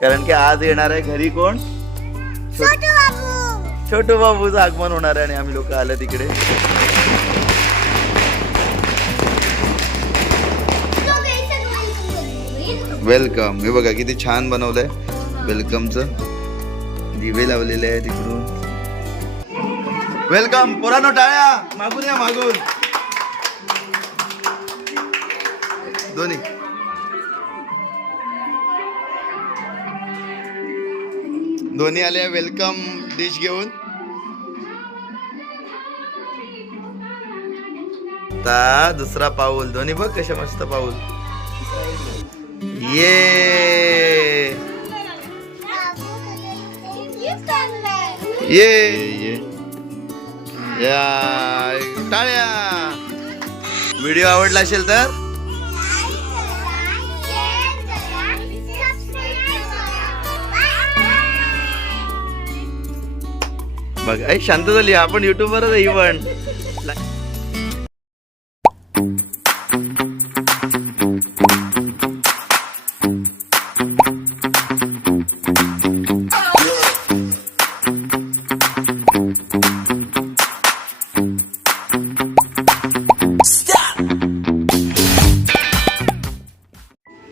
कारण की आज येणार आहे घरी कोण? छोटू बाबूचं आगमन होणार आहे आणि आम्ही लोक आले तिकडे. वेलकम हे बघा किती छान बनवलंय. वेलकमचं दिवे लावलेले आहे तिकडून वेलकम पोरानो टाळ्या. मागून या मागून. दोन्ही. दोन्ही आले वेलकम डिश घेऊन. आता दुसरा पाऊल. दोन्ही बघ कशा मस्त पाऊल. ये. ये ये. या टाळ्या. व्हिडिओ आवडला असेल तर? बघ. आई शांत झाली. आपण युट्यूबवरच आहे इव्हन.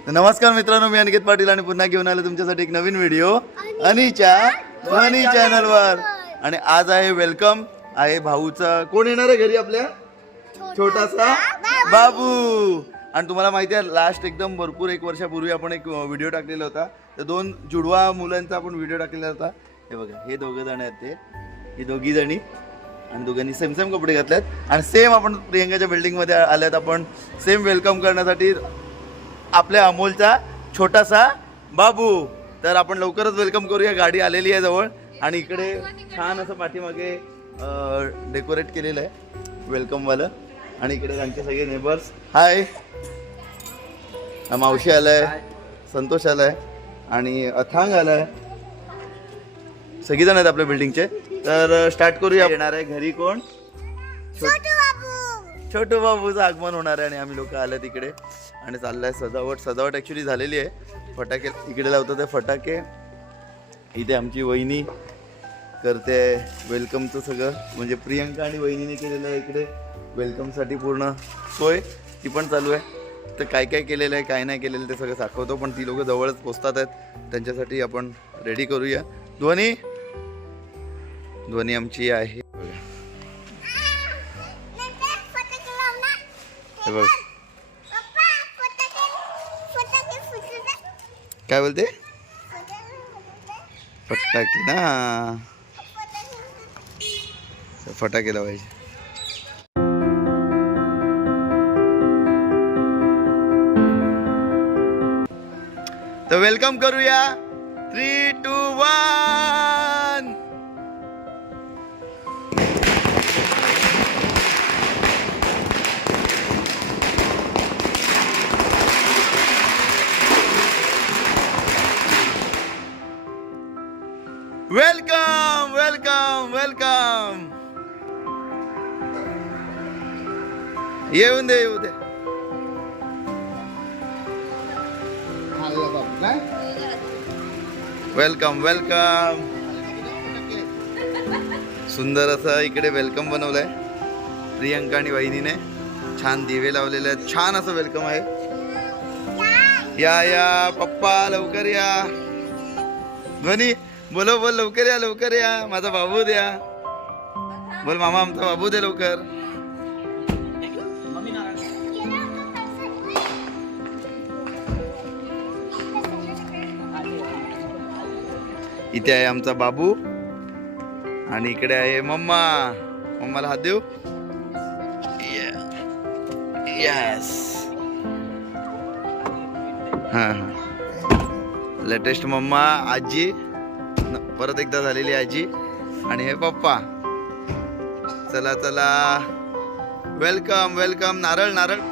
नमस्कार मित्रांनो मी अनिकेत पाटील आणि पुन्हा घेऊन आलो तुमच्यासाठी एक नवीन व्हिडिओ अनिच्या मनी चॅनलवर आणि आज आहे वेलकम. आहे भाऊचा. कोण येणार आहे घरी आपल्या? छोटासा बाबू. आणि तुम्हाला माहिती आहे लास्ट एकदम भरपूर एक वर्षापूर्वी आपण एक व्हिडिओ टाकलेला होता. तर दोन जुडवा मुलांचा आपण व्हिडिओ टाकलेला होता. हे बघा हे दोघं जण आहेत ते. ही दोघी जणी. आणि दोघांनी सेम सेम कपडे घातलेत. आणि सेम आपण प्रियंकाच्या बिल्डिंगमध्ये आल्यात आपण. सेम वेलकम करण्यासाठी आपल्या अमोलचा छोटासा बाबू. तर आपण लवकरच वेलकम करूया. गाडी आलेली आहे जवळ. आणि इकडे छान असं पाठीमागे डेकोरेट केलेलं आहे वेलकमवालं आणि इकडे त्यांचे सगळे नेबर्स हाय मावशी आलाय संतोष आलाय आणि अथांग आलाय. सगळेजण आहेत आपल्या बिल्डिंगचे तर स्टार्ट करूया. येणार आहे घरी कोण? छोटू बाबूचं आगमन होणार आहे आणि आम्ही लोक आले तिकडे आणि चाललंय सजावट. सजावट ॲक्च्युली झालेली आहे. फटाके इकडे लावतात ते फटाके. इथे आमची वहिनी. करते वेलकमचं सगळं. म्हणजे प्रियंका आणि वहिनीने केलेलं आहे इकडे. वेलकमसाठी पूर्ण सोय. ती पण चालू आहे. तर काय काय केलेलं आहे काय नाही केलेलं ते सगळं दाखवतो पण ती लोक जवळच पोचतात आहेत. त्यांच्यासाठी आपण रेडी करूया. ध्वनी. ध्वनी आमची आहे. हे बघ. काय बोलते? फटाके ना. फटाके लावायचे तर वेलकम करूया. Three two one welcome welcome welcome येऊन दे येऊ दे. वेलकम वेलकम सुंदर असं इकडे वेलकम बनवलंय. प्रियंका आणि वहिनीने छान दिवे लावलेले आहेत. छान असं वेलकम आहे. या या पप्पा लवकर या. ध्वनी बोलो बोल लवकर या लवकर या. माझा बाबू द्या. बोल मामा आमचा बाबू दे लवकर. इथे आहे आमचा बाबू. आणि इकडे आहे मम्मा. मम्माला हात देऊ. येस हा हां. लेटेस्ट मम्मा आजी. परत एकदा झालेली आजी. आणि हे पप्पा. चला चला. वेलकम वेलकम नारळ नारळ.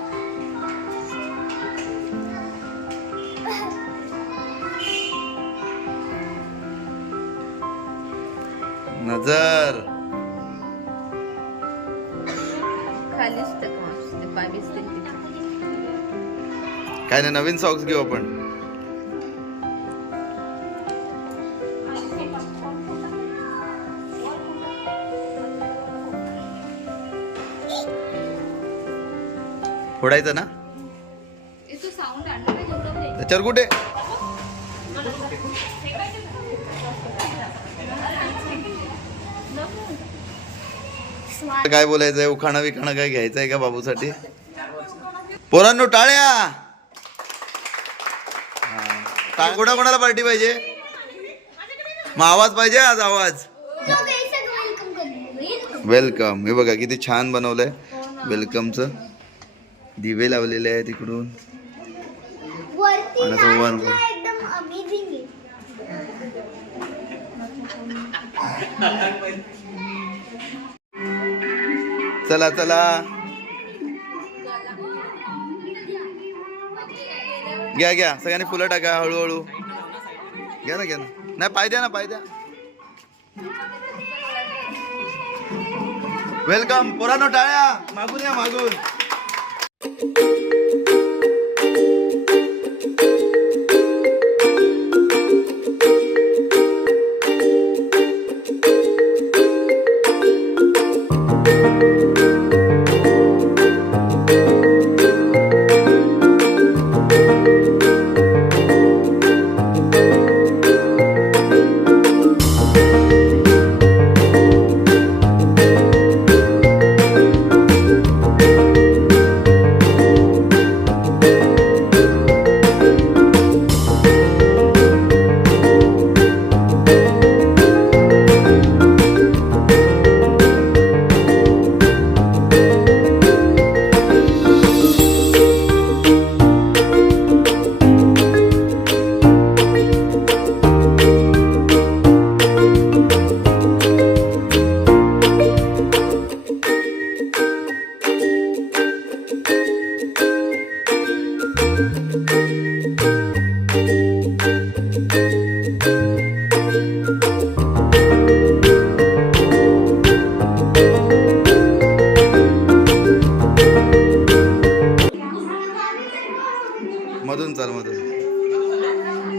गाजर काय नाही नवीन सॉक्स घेऊ आपण. फोडायचं ना? त्याच्यावर कुठे? काय बोलायचंय? उखाणा विखाणा काय घ्यायचंय का बाबूसाठी? पोरांनो टाळ्या! कोणा कोणाला पार्टी पाहिजे? मग आवाज पाहिजे आज आवाज? वेलकम. हे बघा किती छान बनवलंय. वेलकमचं. दिवे लावलेले आहेत इकडून वरती आणि तो वर- नाचला एकदम अमेझिंग आहे चला चला. घ्या घ्या. सगळ्यांनी फुलं टाका हळूहळू. घ्या ना घ्या ना. नाही पाय द्या ना पाय द्या. वेलकम पोरानो टाळ्या. मागून या मागून.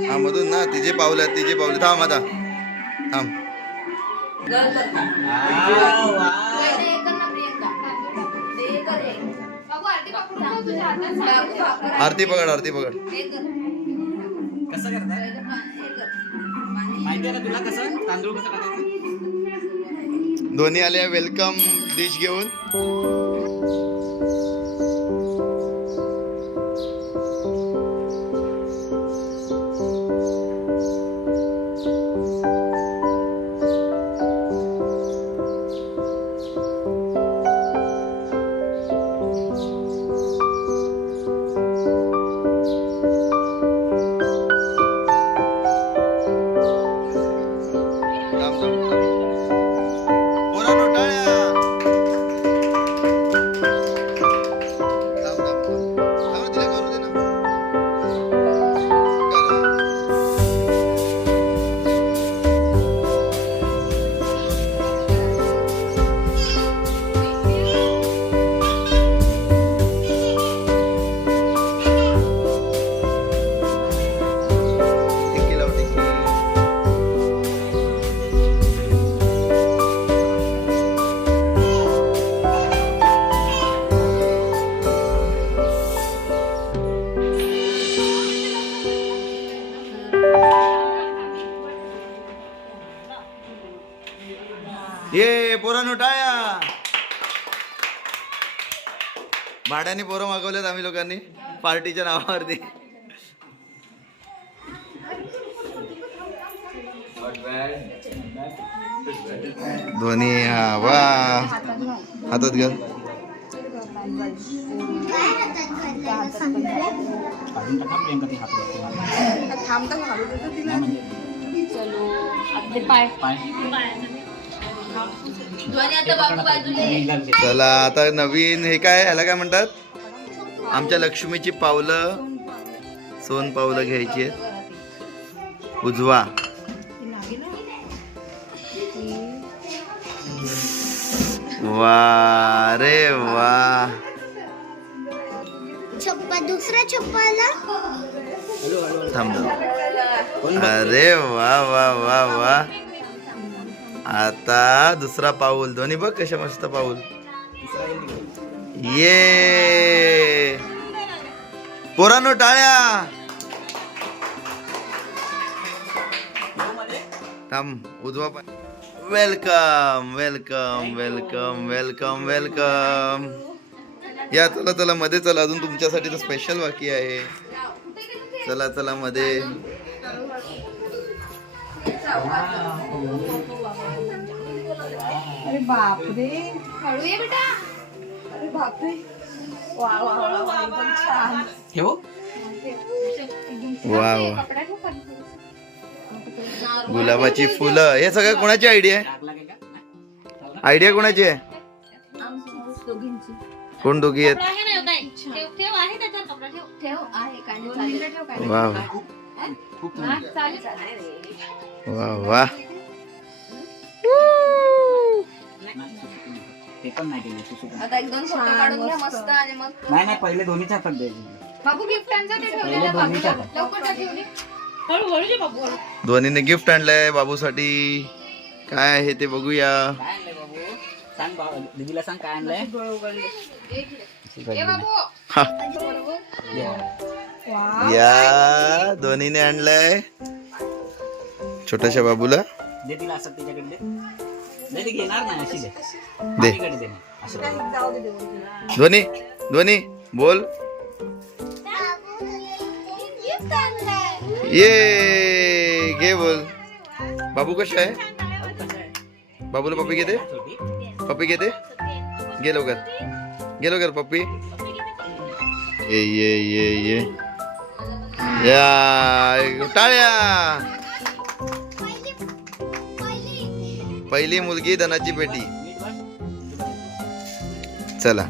हा मधून ना तिचे पावलं तिचे पावले थांब आता थांब. आरती पकड आरती पकड. कसं करताय पहिलं पा- कर. पाणी. माहिती आहे का तुला कसं तांदूळ कसं टाकायचं दोन्ही आले वेलकम डिश घेऊन भाड्याने पोरं मागवलेत आम्ही लोकांनी. पार्टीच्या नावावरती. दोन्ही हा वा. हातात घ्या काय हातात घातलंय सांगताय काढून टाका प्रियंका ती हात वरती नाही म्हणजे पाय. चला आता नवीन हे काय ह्याला काय म्हणतात? आमच्या लक्ष्मीची पावलं सोन पावलं घ्यायची आहेत. उजवा. वा रे वा. छप्पा दुसरा छप्पा थांब. अरे वा वा वा वा. आता दुसरा पाऊल. दोन्ही बघ कशा मस्त पाऊल. ये. पोरांनो टाळ्या. थांब उजवा पाय. Welcome welcome welcome welcome welcome. या चला चला मध्ये चला. अजून तुमच्यासाठी तर स्पेशल बाकी आहे. चला चला मध्ये. बापरे. हळू ये बेटा. अरे बापरे. वा वा वा वा एकदम छान. ठेवू वा वा. कपडा ठेव खाली. गुलाबाची फुलं. हे सगळं कोणाची आयडिया आहे? का? आयडिया कोणाची आहे? आमची दोघींची कोण दोघी आहेत? ठेव आहे कांदे चालेल. ठेव. कांदे. वा वा. चालेल चालेल. वा वा. ते पण नाही केले तू सुद्धा. आता एक दोन फोटो काढून घ्या मस्त. आणि मग नाही नाही पहिले दोन्हीच्या हातात द्यायची. बाबू गिफ्टांचं ते ठेवलेलं दोन्हीच्या. लवकर जा ठेवली. दोन्हीने गिफ्ट आणलंय बाबूसाठी. काय आहे ते बघूया. काय आणलंय बाबू? सांग बा- दीदीला सांग काय आणलंय. ए बाबू. हा. दे. या दोन्हीने आणलंय. छोट्याशा बाबूला. दे तिला असं तिच्याकडे दे. नाही ते घेणार नाही अशी दे. ध्वनी ध्वनी बोल. ये घे बोल. बाबू कशा आहे भाऊ कसा आहे? बाबूला पप्पी घेते? पप्पी घेते? घे लवकर. घे लवकर पप्पी. ये ये ये ये. या टाळ्या. पहिली मुलगी धनाची पेटी. चला.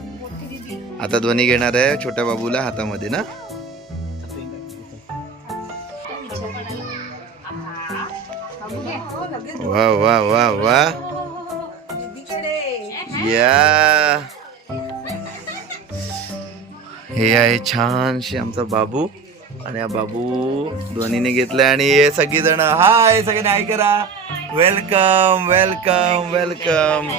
आता ध्वनी घेणार आहे छोट्या बाबूला हातामध्ये ना. वा वा वा वा. या. हे आहे छानशी आमचा बाबू आणि हा बाबू ध्वनीने घेतलाय आणि हे सगळी जण हाय सगळ्यांनी ऐकरा करा. Welcome welcome welcome.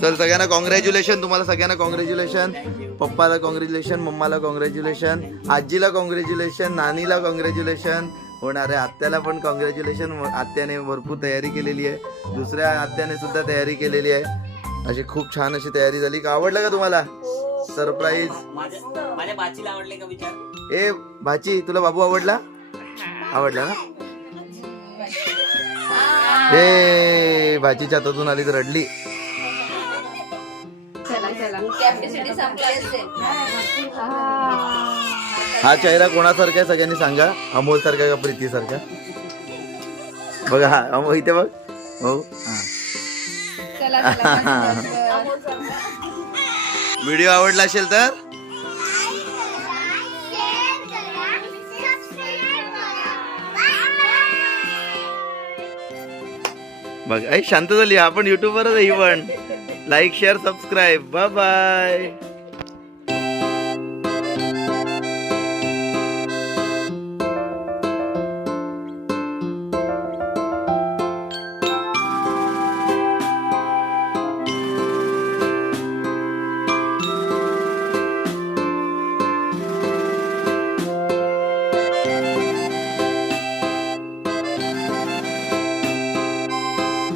चल सगळ्यांना कॉंग्रॅच्युलेशन तुम्हाला सगळ्यांना कॉंग्रॅच्युलेशन पप्पाला कॉंग्रॅच्युलेशन मम्माला कॉंग्रॅच्युलेशन आजीला कॉंग्रॅच्युलेशन नानीला कॉंग्रॅच्युलेशन होणाऱ्या आत्याला पण कॉंग्रॅच्युलेशन आत्याने भरपूर तयारी केलेली आहे. दुसऱ्या आत्याने सुद्धा तयारी केलेली आहे. अशी खूप छान अशी तयारी झाली. का आवडलं का तुम्हाला? सरप्राईज माझ्या माझ्या बाचीला आवडले का विचार? ए भाची तुला बाबू आवडला? आवडला ना? ए भाचीच्या हातातून आली तर रडली. चला चला. कॅपॅसिटी संपली असेल. हा चेहरा कोणासारखा आहे सगळ्यांनी सांगा? अमोल सारखा का प्रीती सारखा बघा हा अमोल इथे बघ. हो. हा चला. चला व्हिडिओ आवडला असेल तर? बघ आई शांत झाली आपण युट्यूबवरच आहे पण. Like share subscribe bye bye